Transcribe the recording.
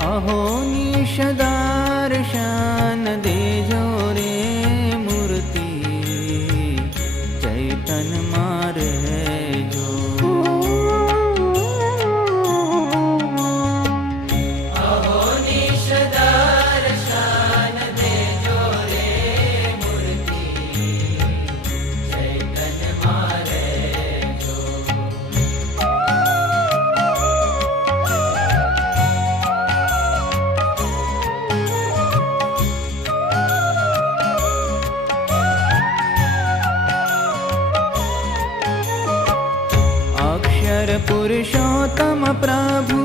अहो निशदर्शन देजो रे मूर्ति चैतन मारे जो। अहो निशदर्शन देजो रे मूर्ति चैतन मारे जो। अक्षर पुरुषोत्तम प्रभु